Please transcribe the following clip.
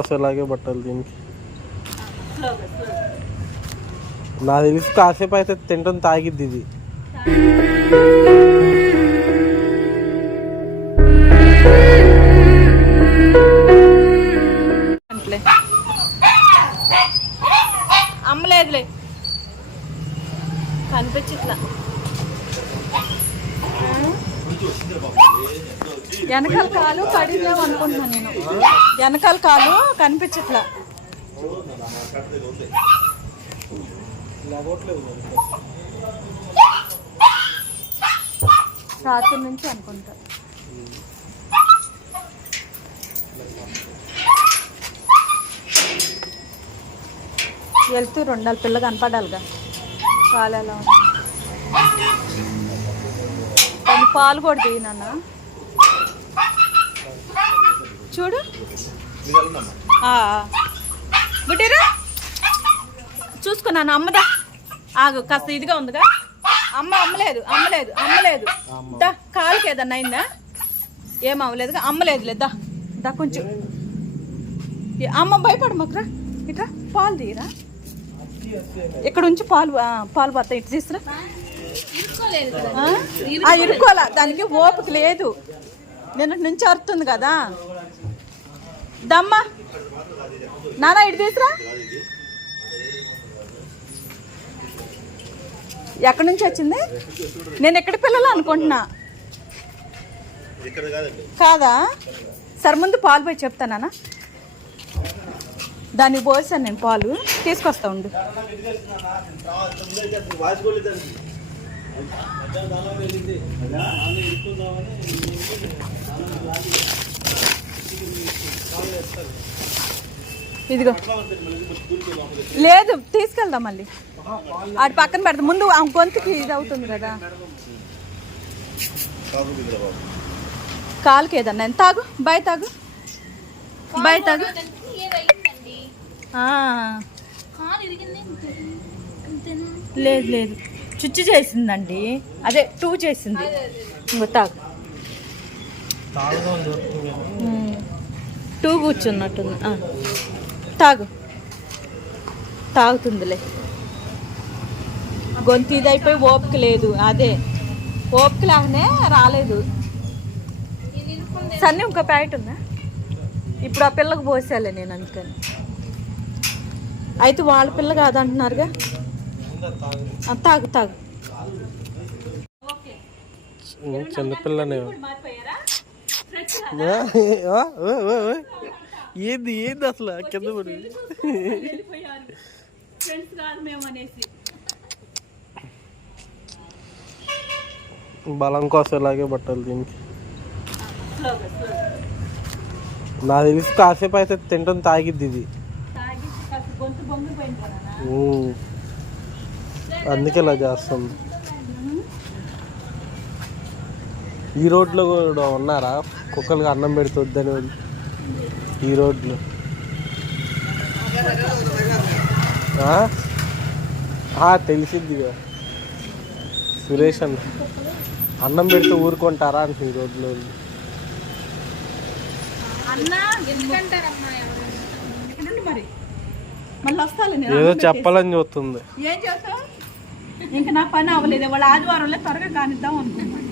అసలాగే బట్టలు దీనికి. నా తెలిసి కాసేపు అయితే తింటాం తాగిద్ది ఇది. అమ్మలేదులే. కనిపించట్లా. వెనకాల కాలు కడిగాం అనుకుంటున్నాను నేను. వెనకాల కాలు కనిపించట్లా. రాత్రి నుంచి అనుకుంటా. వెళ్తూ రెండాలి పిల్ల కనపడాలిగా. పాలు ఎలా ఉంది కొన్ని పాలు కూడా తీయనన్నా చూడు. బుడ్డిరా చూసుకున్నాను అమ్మదా. ఆగు కాస్త ఇదిగా ఉందిగా. అమ్మ అమ్మలేదు అమ్మలేదు అమ్మలేదు. దా కాలుకి ఏదన్నా అయిందా? ఏం అవ్వలేదుగా అమ్మలేదులే దా. దా కొంచెం. అమ్మ భయపడు మాకురా ఇట్రా పాలు తీయరా. ఇక్కడ ఉంచి పాలు పాలు పోతాయి ఇటు తీసురా? ఆ, ఇరుక్కోలా దానికి ఓపిక లేదు. నిన్నటి నుంచి అరుతుంది కదా. దమ్మా. నానా ఇటు తీసురా. ఎక్కడి నుంచి వచ్చింది? నేను ఎక్కడ పిల్లలు అనుకుంటున్నా? కాదా? సరే ముందు పాలు పోయి చెప్తానా దాన్ని పోసాను నేను పాలు. తీసుకొస్తా ఉండు. ఇదిగో. లేదు తీసుకెళ్దాం మళ్ళీ. ఆడి పక్కన పెడతాం. ముందు ఆ గొంతుకి ఇది అవుతుంది కదా. కాలుకి ఏదన్నా? తాగు? బాయ్ తాగు. బాయ్ తాగు. లేదు లేదు. చుచ్చు చేసిందండి. అదే టూ చేసింది. తాగు. టూ కూర్చున్నట్టుంది. తాగు. తాగుతుందిలే. గొంతు ఇదైపోయి ఓపిక లేదు. అదే. ఓపిక లాగానే రాలేదు. సన్నీ ఇంకో ప్యాకెట్ ఉందా? ఇప్పుడు ఆ పిల్లకి పోసాలే నేను అందుకని. అయితే వాళ్ళ పిల్ల కాదంటున్నారుగా. తాగు తాగు. చిన్నపిల్లనే ఏంది ఏంది అసలు? కింద పడి. బలం కోసం ఇలాగే బట్టలు దీనికి. నా తెలిసి కాసేపు అయితే తింటాం తాగిద్ది ఇది. అందుకే ఇలా చేస్తాం? ఈ రోడ్లో కూడా ఉన్నారా? కుక్కలకి అన్నం పెడుతుందని ఈ రోడ్లు. తెలిసిందిగా సురేష్ అన్న. అన్నం పెడితే ఊరుకుంటారా అంటే ఈ రోడ్లో ఏదో చెప్పాలని చూస్తుంది. ఇంకా నా పని అవ్వలేదు. వాళ్ళ ఆదివారంలో త్వరగా కానిద్దాం అనుకుంటున్నాను